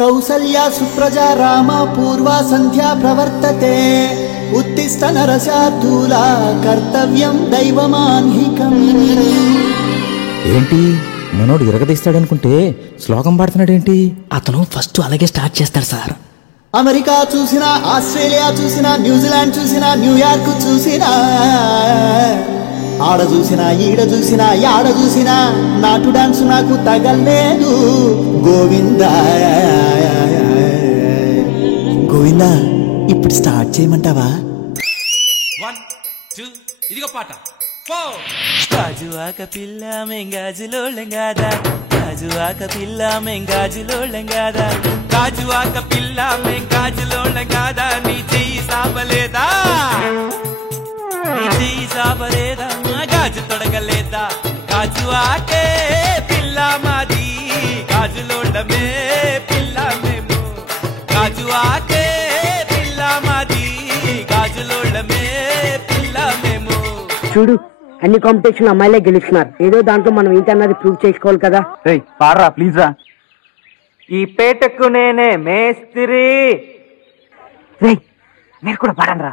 కౌసల్యా సుప్రజా రామ పూర్వా సంధ్యా ప్రవర్తతే ఉత్తిష్ట నరశార్దూలా కర్తవ్యం దైవమాన్హికం. ఏంటి మనోడు ఇరగదీస్తాడనుకుంటే శ్లోకం పాడుతున్నాడేంటి? అతను ఫస్ట్ అలాగే స్టార్ట్ చేస్తాడు సార్. అమెరికా చూసినా, ఆస్ట్రేలియా చూసినా, న్యూజిలాండ్ చూసినా, న్యూయార్క్ చూసినా, ఆడ చూసినా ఈడ చూసినా యాడ చూసినా నాటు డాన్స్ నాకు తగలేదు. గోవిందా గోవిందా ఇప్పుడు స్టార్ట్ చేయమంటావా? 1 2 ఇదిగో పాట. గాజువాక పిల్ల మెంగాజులోళ్ళం గాదా, గాజువాక పిల్ల మెంగాజులోళ్ళం గాదా, గాజువాక పిల్ల మెంగాజులోళ్ళం గాదా, నీ చెయ్యి సాపలేదా, నీ చెయ్యి సాపలేదా, గాజు తొడగలేదా, గాజువాకే పిల్ల మాది, గాజులోళ్ళమే పిల్ల మేము, గాజువాకే పిల్ల మాది, గాజులోళ్ళమే పిల్ల మేము. చూడు, అన్ని కాంపిటీషన్ అమ్మాయిలే గెలుస్తున్నారు. ఏదో దాంట్లో మనం ఏంటన్నది ప్రూవ్ చేసుకోవాలి కదా. పాడరా ప్లీజ్ రా. ఈ పేటకు నేనే మేస్త్రి, మీరు కూడా పాడండి రా.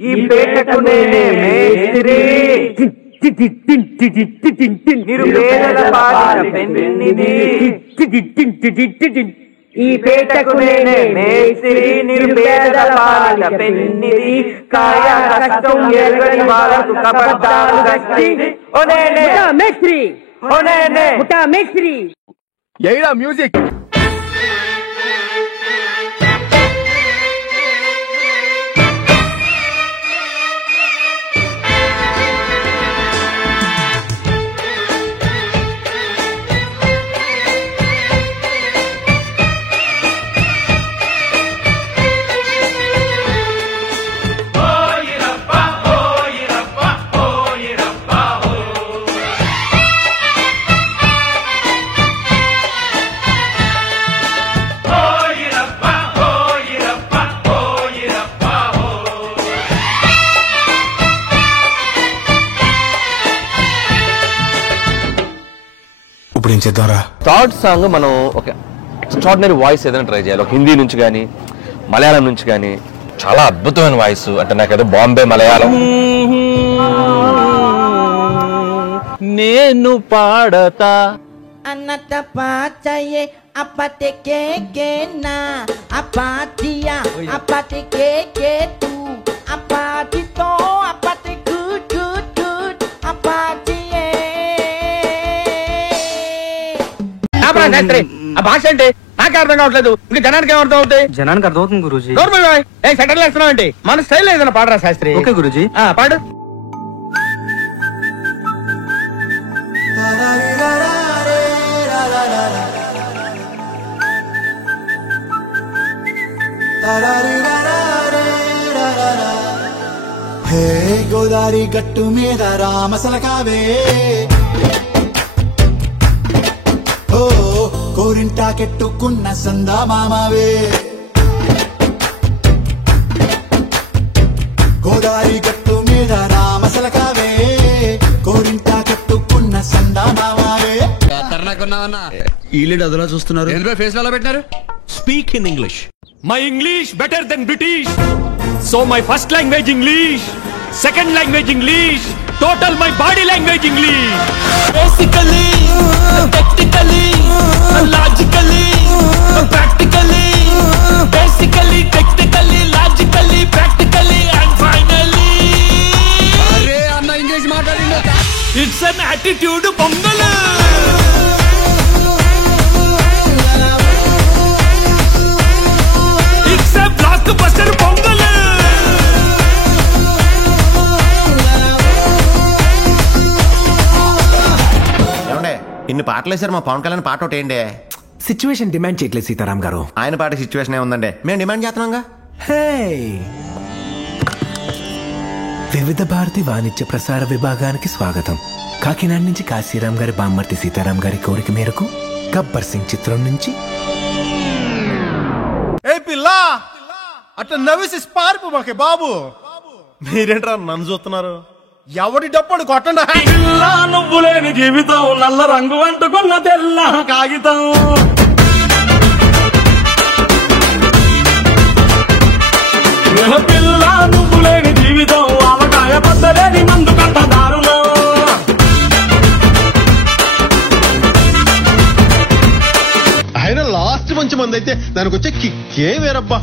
ఈ పేటకు నేనే మేస్త్రి, నిరుపేదల పాలిట పెన్నిది, ఈ పేటకు నేనే మేస్త్రి, నిరుపేదల పాలిట పెన్నిది, కాయ కష్టం ఎరగని వాళ్ళకు కబడ్డాలు గట్టి, ఓ నేనే మేస్త్రి, ఓ నేనే మేస్త్రి. ఏడా మ్యూజిక్. ఇప్పుడు ఏం చేద్దాంరా? థర్డ్ సాంగ్ మనం ఒక ఎక్స్ట్రాడినరీ వాయిస్ ఏదైనా ట్రై చేయాలి. ఒక హిందీ నుంచి కానీ మలయాళం నుంచి కానీ చాలా అద్భుతమైన వాయిస్. అంటే నాకేదో బాంబే మలయాళం. నేను పాడతా అన్నట పాచయే అప్పటికే కేనా అపాటియా అప్పటికే కేతు అపాటితో అప్పటి గుడ్ గుడ్ గుడ్ అపాటియే. ఆ భాష అంటే నాకే అర్థం కావట్లేదు. ఇంకా జనానికి ఏమర్థం అవుతాయి? జనానికి అర్థమవుతుంది గురూజీ. సెంటర్ వేస్తున్నావు ఏంటి? మన స్టైల్ ఏదైనా పాడరా శాస్త్రి. ఓకే గురూజీ. పాడు. హే గోదారి గట్టు మీద రామసలకావే, ఓ కోరింటా కెట్టుకున్న సందా మామావే, గోదారి గట్టు మీద రామసలకావే, కోరింటా కెట్టుకున్న సందా మామావే. ఈలీడు అదలా చూస్తున్నారు. ఎందుకు ఫేస్ లో పెట్టినారు? Speak in English. My English better than British, so my first language English, second language English, total my body language English. Basically, technically, logically, practically, basically, technically, logically, practically and finally. అరే అన్న English మాట్లాడిండు. It's an attitude Pongal. It's a blockbuster Pongal. ఇన్ని పాటలు వేసారు, మా పవన్ కళ్యాణ్ పాట ఒకటి ఏంటి? సిచ్యువేషన్ డిమాండ్ చేయట్లేదు సీతారాం గారు. ఆయన పాట సిచ్యువేషన్ ఏముందండి, మేము డిమాండ్ చేస్తున్నాంగా. వివిధ భారతి వాణిజ్య ప్రసార విభాగానికి స్వాగతం. కాకినాడ నుంచి కాశీరాం గారి బామ్మర్తి సీతారాం గారి కోరిక మేరకు గబ్బర్ సింగ్ చిత్రం నుంచి ఏ పిల్ల అట్లా నవ్వేసి పారిపో మాకే బాబు. మీరేంట్రా నన్ను చూస్తున్నారు? ఎవడి డప్పుడు కొట్టండి. నువ్వు లేని జీవితం నల్ల రంగు అంటుకున్న తెల్ల కాగితం. మంది అయితే దానికి వచ్చే కిక్కే వేరబ్బా.